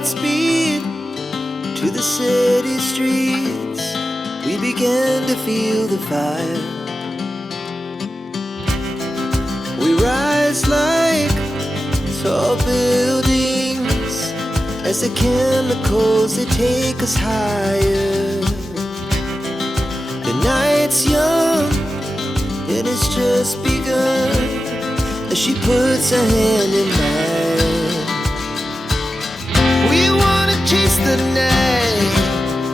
Godspeed to the city streets. We began to feel the fire. We rise like tall buildings as the chemicals they take us higher. The night's young and it's just begun as she puts her hand in mine. We wanna chase the night,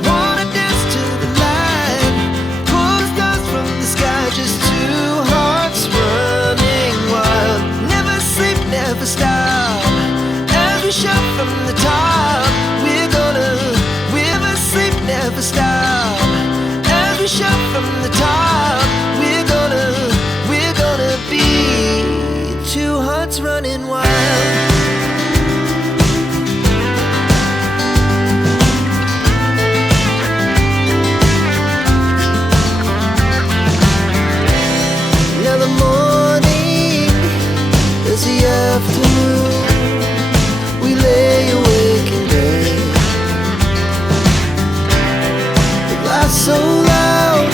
wanna dance to the light, pull the stars from the sky, just two hearts running wild. Never sleep, never stop, as we shout from the top. Never sleep, never stop, as we shout from the top. We're gonna be two hearts running wild. Now the morning is the afternoon. We lay awake in bed. The laugh so loud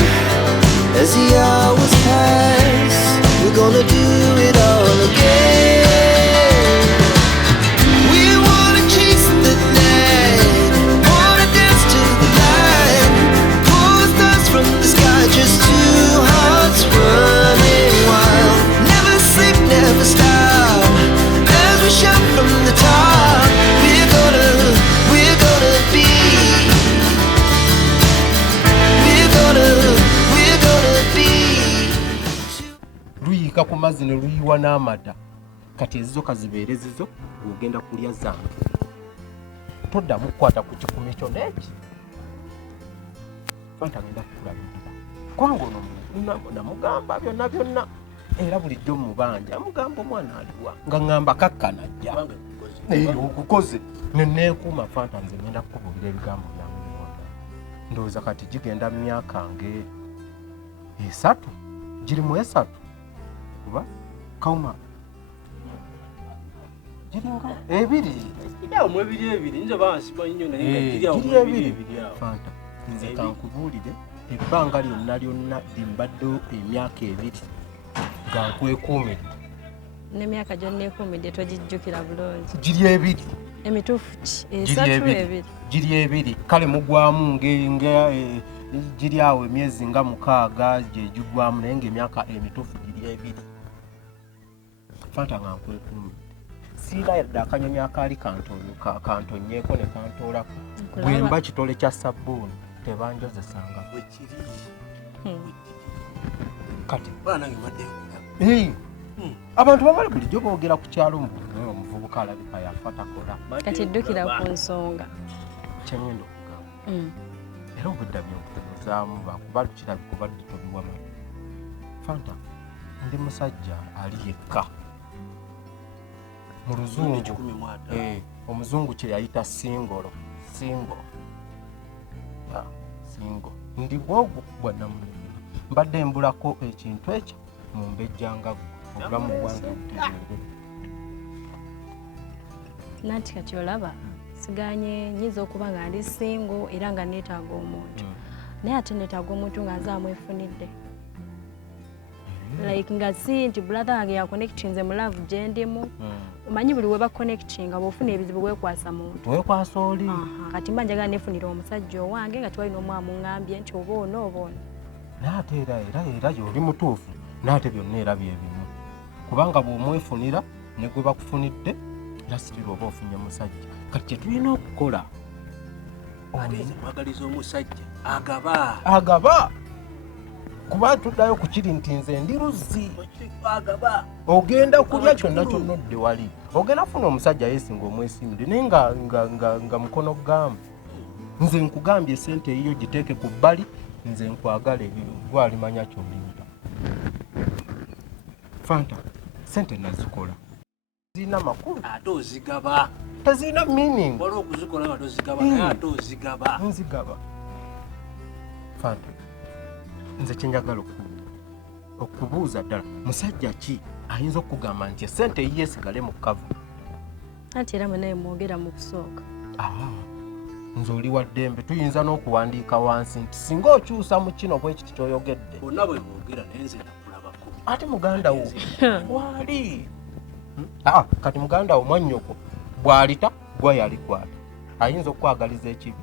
as the hours pass. We're gonna do it all again. We wanna chase the night, wanna dance to the light, pull the stars from the sky, just two hearts running wild. Never sleep, never stop, as we shout from the top. We're gonna be, we're gonna be. Luyika ku mazzi ne luyiwa n'amata. Kati ezizo kazibeere zizo ogenda kulya zange. Toddamu kukwata ku kikumi kyo neki. Fanta agenda kukulabirira. Kwange ono namugamba byonna byonna. Era bulijjo mubanja amugamba omwana aliwa. Nga ngamba kakkana ajja. Okukoze. Neneekuuma Fanta nze ngenda kukubuulira ebigambo byange byonna. Ndowooza kati gigenda mu myaka nge 3 giri mu 3 kuba kauma giringa 2 Kiriawo mu ebiri nze bansiba nnyo naye kiriawo mu ebiri Fanta nze kankubuulire ebbanga lyonna limbaddewo emyaka 2 nga nkwekuumira n'emyaka gyonna ekuumidde togijjukira bulungi. giri 2 Emituufu ki? 3 giri 2 kale mugwamu giri awo emyezi nga 6 gye gigwamu naye ng'emyaka emituufu giri 2. Fanta nga nkwekuumira singa yadde akanyonyi akaali kantonyeeko ne kantoolako bwe mba kitole kya sabbuuni tebanjozesanga kati abantu bamala bulijjo boogera ku kyalo omuvubuka alabika yafa takola. Kati ddukira ku nsonga kyengenda okugamba era obuddamu okutuzaamu bakuba tukirabika obadde tobiwamala. Fanta ndi musajja ali yekka mu luzungu omuzungu kye yayita singolo ndi bwogu bwannamunene mbadde mbulako ekintu ekyo mu mbejjanga obulamu bwange butereere. nanti kati olaba siganye nyiza okuba nga ndi singo era nga neetaaga omuntu naye ate neetaaga omuntu nga nze amwefunidde like nga si nti brother wange yakonectinze mu love gye ndimu omanyi buli we bakonectinga bw'ofuna ebizibu weekwasa muntu weekwasa oli kati mba njagala neefunira omusajja owange nga tiwalina omu amuŋŋambye nti oba ono naate era y'oli mutuufu naate byonna era bye bimu kubanga bw'omwefunira ne gwe bakufunidde era sitira oba ofunye musajja. Kati kye tulina okukola mwagaliza omusajja agaba kuba tuddayo ku kiri nti nze ndi luzzi ogenda kulya kyonna kyonna odde wali ogenda funa omusajja yeesinga omwesimire naye nga mukono gamba nze nkugambye esente eyiyo giteeke ku bbali nze nkwagala gwalimanya kyolimba. Fanta sente nazikola zirina makulu ate ozigaba tezirina meaning waliwo okuzikola nga tozigaba naye ate ozigaba nzigaba. Fanta nze kyenjagala okubuuza ddala musajja ki ayinza okugamba nti esente eyiye esigale mu kavu anti era mwenaye mwogera mu kusooka nze oli wa ddembe tuyinza n'okuwandiika wansi nti singa okyusa mu kino bwe kiti ky'oyogedde bonna bwe boogera naye nze nakulabako ate muganda wo waali kati muganda wo mwannyoko bw'alita gwa yalikwata ayinza okukwagaliza ekibi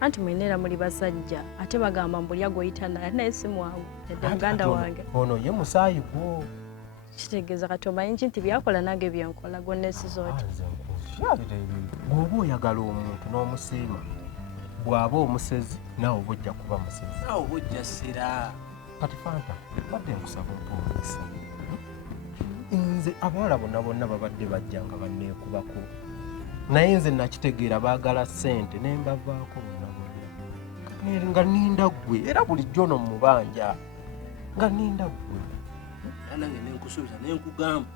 anti mwenera muli basajja ate bagamba mbulya goyita naye si mwawe yadde muganda wange ono ye musaayi gwo kitegeeza kati omanyi nti byakola nange byenkola gonnesizooti bw'oba oyagala omuntu n'omusiima bw'aba omusezi naawe oba ojja kuba musezi naawe oba ojja ssira kati fanta badde nkusaba ompoomesa nze abawala bonna babadde bajja nga banneekubako naye nze nakitegeera baagala ssente ne mbavaako bonna nga ninda ggwe era bulijjo ono mu mubanja nga ninda ggwe nange nenkusuubiza nenkugamba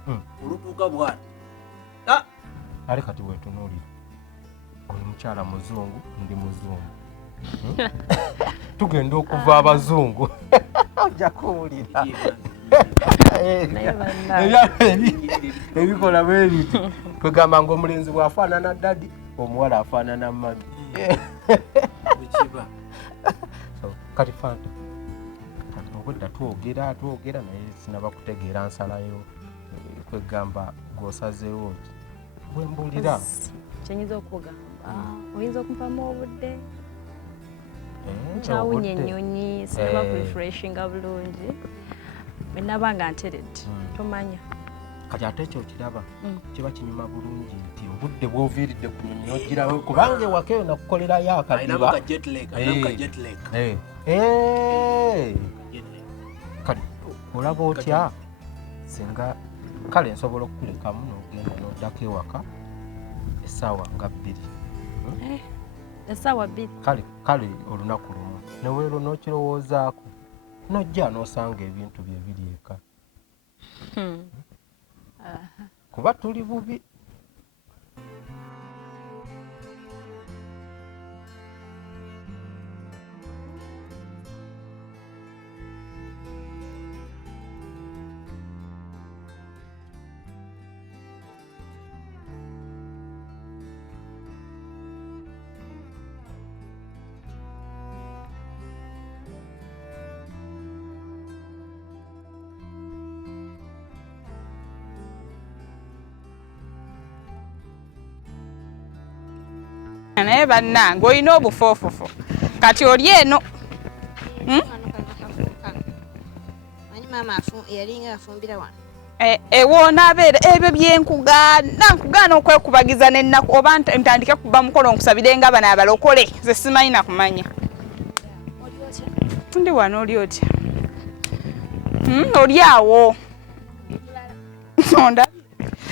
olutuuka bwati ale kati wetunuulira oli mukyala muzungu ndi muzungu tugenda okuva abazungu ojja kuwulira ebikola bwe biti kwegamba ng'omulenzi bw'afaanana ddadi omuwala afaanana mami kati fanta kati obwedda twogera naye sinaba kutegeera nsalayo kwegamba g'osazeewo ki bwe mbuulira kyenyinza okugamba oyinza okumpamu obudde nkyawunya ennyonyi sinaba kurefreshinga bulungi bwe naba nga nteredde tomanya kati ate ekyo kiraba kiba kinyuma bulungi nti obudde bw'oviiridde ku nyonyi n'ogirawo kubanga ewaka eyo nakukolerayo akadiba kati olaba otya singa kale nsobola okukulekamu n'ogenda n'oddako ewaka essaawa nga 2 essaawa 2 kale olunaku lumu neweero n'okirowoozaako n'ojja n'osanga ebintu bye biri eka kuba tuli bubi naye bannange olina obufoofufu kati oli eno ewoona abeera ebyo byenkugaana okwekubagiza nennaku oba ntandike kuba mukolo nkusabire nga bano abalokole ze simanyi nakumanya ndi wano oli otya oli awo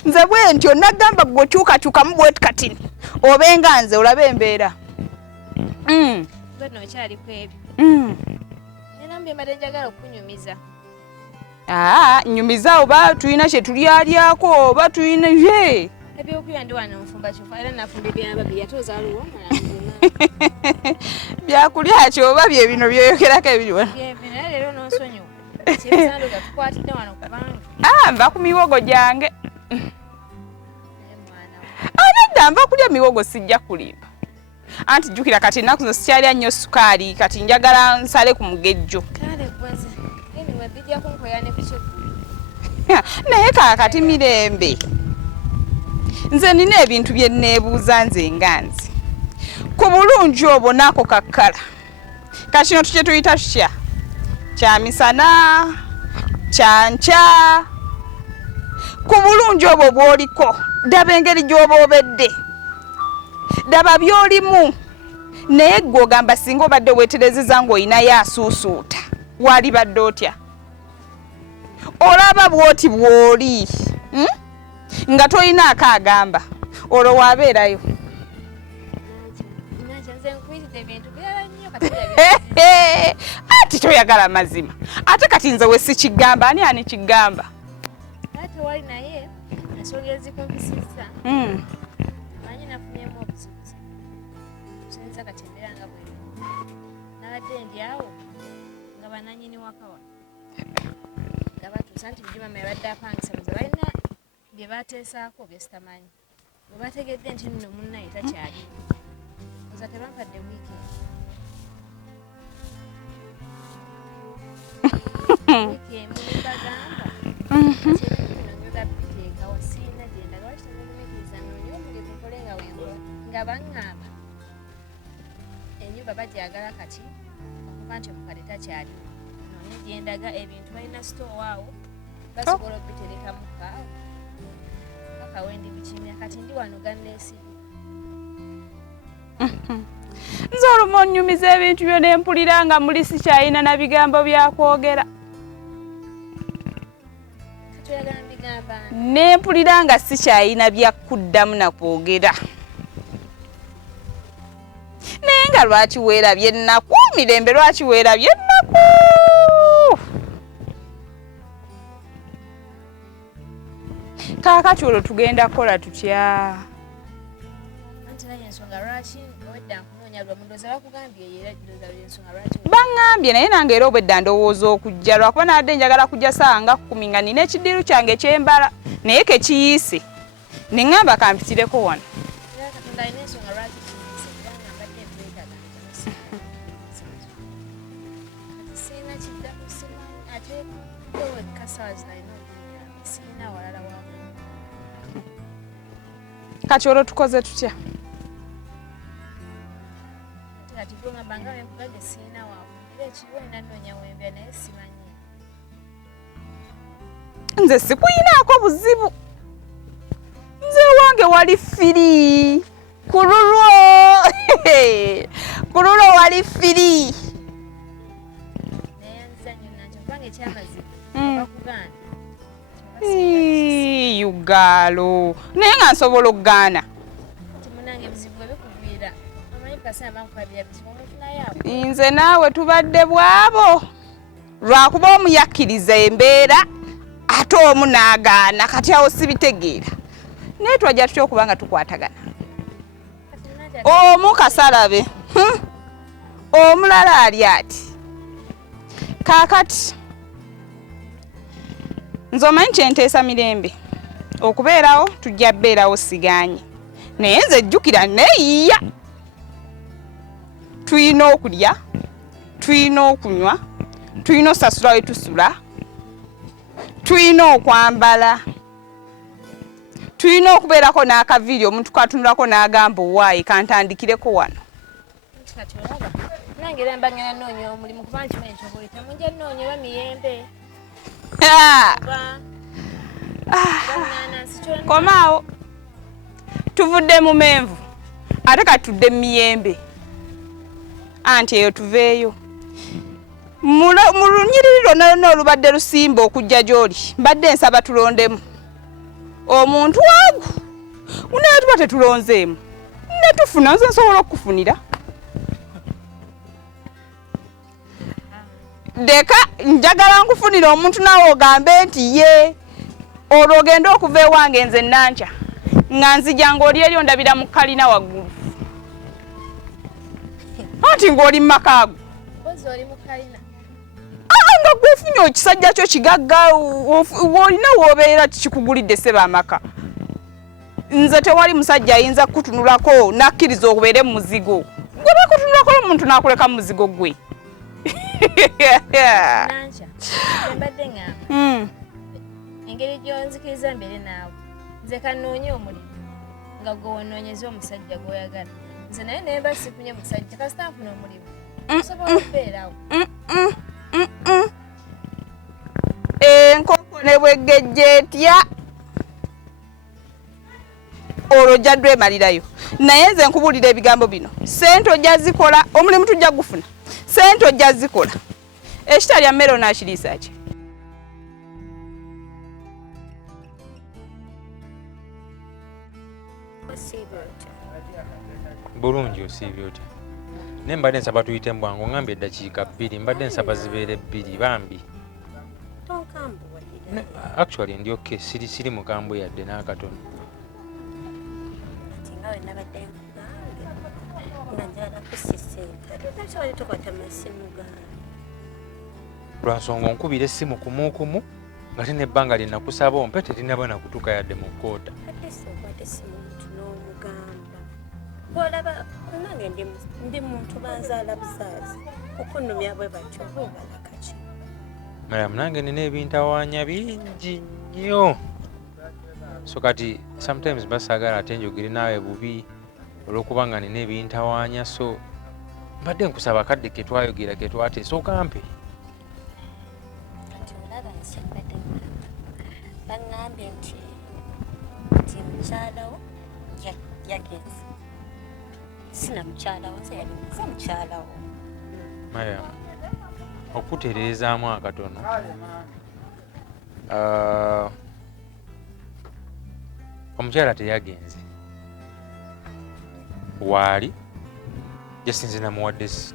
nze bwe ntyo nagamba gwekyukakyukamu bwet katini obenga nze olabe embeera nyumiza oba tulina kye tulyalyako oba tulina byakulya ki oba bye bino byoyogerako ebiriwa nva ku miwogo gyange nedda nva kulya miwogo sijja kulimba anti jjukira kati ennaku zo sikyalya nnyo sukaali kati njagala nsale ku mugejjo naye kaakati mirembe nze nina ebintu bye nneebuuza nze nga nze ku bulungi obwo naako kakkala kakino tukye tuyita tutya kya misana kya nkya ku bulungi obwo bw'oliko daba engeri gy'oba obedde daba by'olimu naye ggwe ogamba singa obadde weeterezeza ng'olinayo asuusuuta wali badde otya olaba bw'oti bw'oli nga tolinaako agamba olwo waabeerayo ati toyagala mazima ate kati nze we sikigamba ani kigamba ensonga ezikumpisiza manyi nafunyeemu obuzibuzi tusinza kati embeera nga bwe nabadde ndi awo nga bananyini wakawa nga batuusa nti bijuma mwe badde apangisa buze balina bye bateesaako bye sitamanyi bwe bategedde nti nno munnaye takyali oza tebampadde weekend weekend bagamba nyoga biteekawo siina gyendaga wakitemulumikiriza noonye omulimu nkole nga wenkola nga baŋŋamba ennyumba bagyagala kati okuba nti omukadde takyali noonye gyendaga ebintu balina sitoowa awo basobola okubiterekamu kaawo paka wendi bikimya kati ndi wano ganneesibye nze olumu onnyumiza ebintu byo ne mpulira nga muli sikyalina na bigambo byakwogera tuyagala mbigamba ne mpulira nga sikyalina byakuddamu nakwogera naye nga lwaki weerabye ennaku mirembe lwaki weerabye ennaku kaakati olwo tugenda kukola tutya anti naye ensonga lwaki owedda nkunoonya lwa mundoza bakugambye era ndoza ensonga lwaki baŋŋambye naye nange era obwedda ndowooza okujja lwakuba nadde njagala kujja saawa nga 10 nga nina ekidiiru kyange kyembala naye kekiyiise ne ŋŋamba kampitireko wano era katonda alina ensonga lwaki kiyiise era nga mbadde mpwetaaga kati siina kidda kusimanyi ate ewe kasawazi nalina okunyamba siina walala wamu kati olwo tukoze tutya kati gongamba nga wenkugambye siina wamu era ekiwa enanoonya wembya naye simanyi nze sikuyinaako buzibu nze wange wali firi ku lulwo wali firi naye nzanyo nakyo kubanga ekyamazima bakuganda yugaalo naye nga nsobola okugaana ti munange ebizibu bwe bikugwira amanyi kasina bankubabira bizibu omuntu naye abo nze naawe tubadde bwabo lwakuba omu yakkiriza embeera ate omu n'agaana kati awo sibitegeera naye twajja tutya okuba nga tukwatagana omu kasalabe omulala ali ati kaakati nze omanyi kyenteesa mirembe okubeerawo tujja beerawo sigaanye naye nze jjukira neeyiya tulina okulya tulina okunywa tulina osasula we tusula tulina okwambala tulina okubeerako n'akaviiri omuntu katunulako n'agamba owaayi kantandikireko wano nti kati olaba nange era mbagenda noonya omulimu kuba nkimanyi kyobuli temunja noonya oba miyembe bananasi kyona komaawo tuvudde mu menvu ate kati tudde mu miyembe anti eyo tuveeyo mu lunyiriri lwonna lwonna olubadde lusimba okujja gy'oli mbadde nsaba tulondemu omuntu waagu naye tuba tetulonzeemu ne tufuna nze nsobola okukufunira deka njagala nkufunira omuntu naawe ogambe nti ye olwo ogenda okuva ewange nze nanca nga nzija ng'oli eri ondabira mu kalina waggulu anti ng'oli mu makaago mpozi oli mukalina nga gwefunye ekisajja kyo kigagga olina woobeera kikugulidde sseba amaka nze tewali musajja ayinza kukutunulako nakkiriza okubeere mu muzigo gwe bakutunulako omuntu n'akuleka mu muzigo gwe nanca embadde ngamba engeri gyonzikiriza mbere naawe nze kanoonye omulimu nga gwe wonoonyeza omusajja gwoyagala nze naye naye mba sifunye musajja kasita nfuna omulimu osobola okubeerawo enkoko ne bwegejja etya olwo ojja ddwa emalirayo naye nze nkubuulira ebigambo bino sente ojja zikola omulimu tujja gufuna sente ojja zikola ekitalya mmere onaakiriisa ki bulungi osiibye otya naye mbadde nsaba tuyite mbwangu ngambye eddakiika 2 mbadde nsaba zibeere 2 bambi actually ndi okay siri mukambwe yadde n'akatono lwansonga onkubira essimu kumuukumu nga te nebbanga lye nakusaba ompe terinaba nakutuuka yadde mu kkoota atleast okwate si muntu n'omugamba bw'olaba nange ndi muntu banzaala busaazi okunnumya bwe batyo boobalaka ki Mariam nange nina ebintawaanya bingi nnyo so kati sometimes basaagala ate njogere naawe bubi olw'okuba nga nina ebintawaanya so mbadde nkusaba kadde ke twayogera ke twateesa okampe kati olaba nsimbadde baŋŋambye nti mukyalawo yagenze sina mukyalawo nze yagenze mukyalawo Mariam okutereezaamu akatono omukyala teyagenze waali yasinze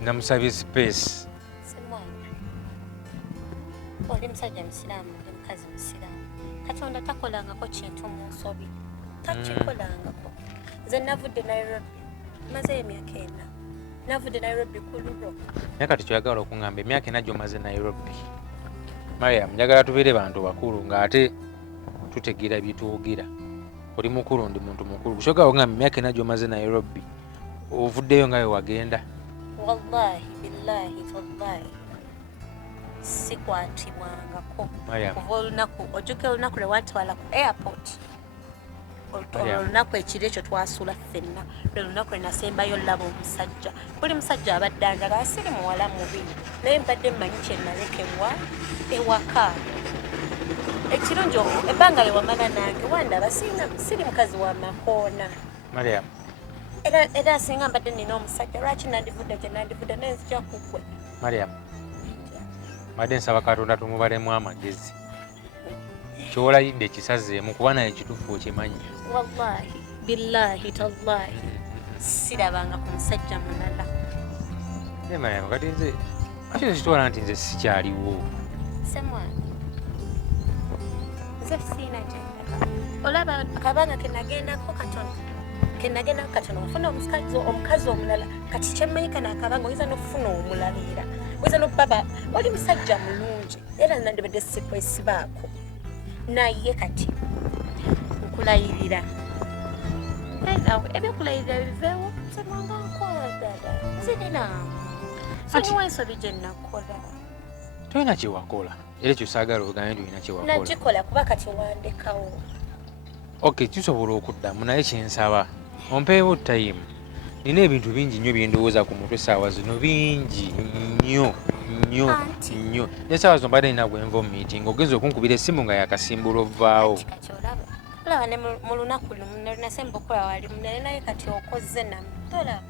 namusabye space semwange oli musajja musiraamu ndi mukazi musiraamu katonda takolangako kintu mu nsobi takikolangako nze navudde Nairobi mazeyo emyaka 4 navudde Nairobi ku lulo naye kati kyoyagala okuŋŋamba emyaka 4 gy'omaze Nairobi Mariam njagala tubeere bantu bakulu ng'ate tutegeera bye twogera oli mukulu ndi muntu mukulu kukyogala okuŋŋamba emyaka 4 gy'omaze Nairobi ovuddeyo nga we wagenda wallahi billahi tallahi sikwatibwangako kuva olunaku ojjukira olunaku lwe wantwala ku airport olunaku ekiro ekyo twasula ffenna lwe lunaku lwe nasembayo laba omusajja buli musajja abadde anjaga asiri muwala mubi naye mbadde mmanyi kye nalekewa ewaka ekirungi ebbanga lye wamala nange wandaba siri mukazi wa makoona Mariam era singa mbadde nina omusajja lwaki nandivudde gye nandivudde naye nzija kugwe Mariam mbadde nsaba Katonda tumubalemu amagezi kyolayidde kisazeemu kuba naye kituufu okimanyi wallahi billahi tallahi sirabanga ku musajja mulala Mariam kati nze akyo kitwala nti nze sikyaliwo semwange nze siina gyendaka olaba akabanga kenagendako katono ofuna omukazi omulala kati kyemmanyi kana akabanga oyinza n'okufuna omulala era oyinza n'okubaba oli musajja mulungi era nandibadde sikwesibaako naye kati nkulayirira ebyokulayirira biveewo semwanga nkola dada nziriramu siniwa ensobi gye nakola tolina kyewakola era ekyo saagala ogambe nti olina kyewakola nagikola kuba kati wandekawo okay kisobola okuddamu naye kyensaba ompeewo time nina ebintu bingi nnyo byendowooza ku mutwe essaawa zino bingi nnyo n'essaawa zino mbadde nina gwenva mu meeting ogenza okunkubira essimu nga yakasimbula ovaawo kati olaba ne mu lunaku lumu nasemba okukola wali munene naye kati okozze namutolaba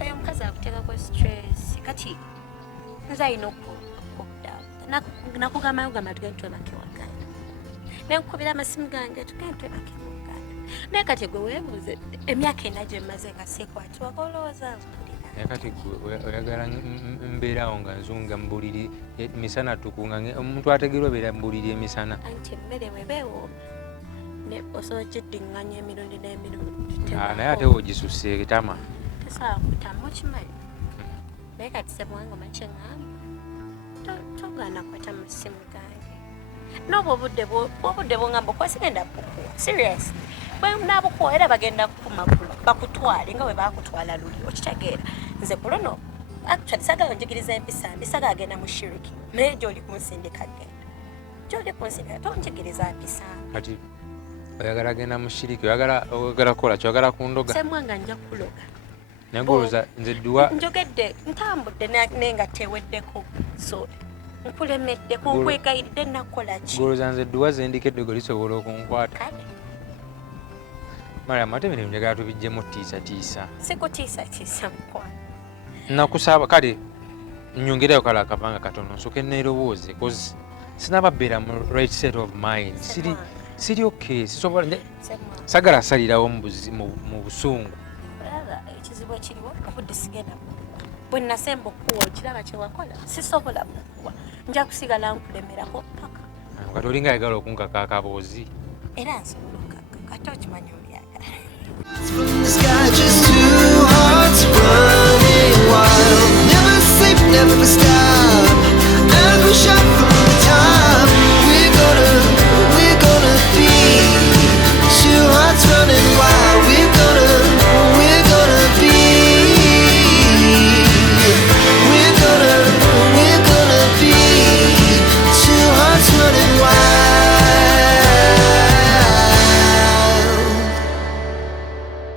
oyo omukazi akuteekako stress kati nze alina okudda nakugamayo gamba tugende twebake waganda nenkubira amasimu gange tugende twebake mu Uganda naye kati gwe weebuuze emyaka 4 gye mmaze nga seekwatibwako olowooza mpulira naye kati oyagala mbeerawo nga nzunga mu buliri emisana tukunga omuntu ategerwa obeera mu buliri emisana anti emmere bwebeewo osobola kiddinganya emirundi n'emirundi naye ate wogisusse etama tesobola kutama okimanyi naye kati semwange omanyi kyeŋŋamba togaana kwata mu ssimu gange n'obwo obudde bwongamba okwasigenda bukuwa serious bwenabukuwa era bagenda kukumagulu bakutwale nga bwe bakutwala luli okitegeera nze kulono actually sagala njigiriza empisa ndisagala agenda mu shiriki naye gyoli kunsindika genda gyoli kunsindika tonjigiriza mpisa kati oyagala genda mu shiriki oyagala kukola kyoyagala kundoga semwanga nja kuloga nagoloza nze dduwa njogedde ntambudde naye nga teweddeko so nkulemedde kunkwegayiridde nakukola ki goloza nze dduwa zendikedde gwe lisobola okunkwata Mariam ate bino njagala tubijjemu tiisatiisa sikutiisatiisa mukwano nakusaba kale nyongerayo kale akabanga katono nsooke neerowooze cause sinaba beera mu right set of mind siri okay sisobola sagala asalirawo mu busungu ekizibu ekiriwo obudde sigenda bwe nasemba okuwa okiraba kyewakola sisobola mukuwa nja kusigala nkulemerako paka kati olinga ayagala okunkaka akaboozi era nsobola okaka kati okimanyi obyagala From the sky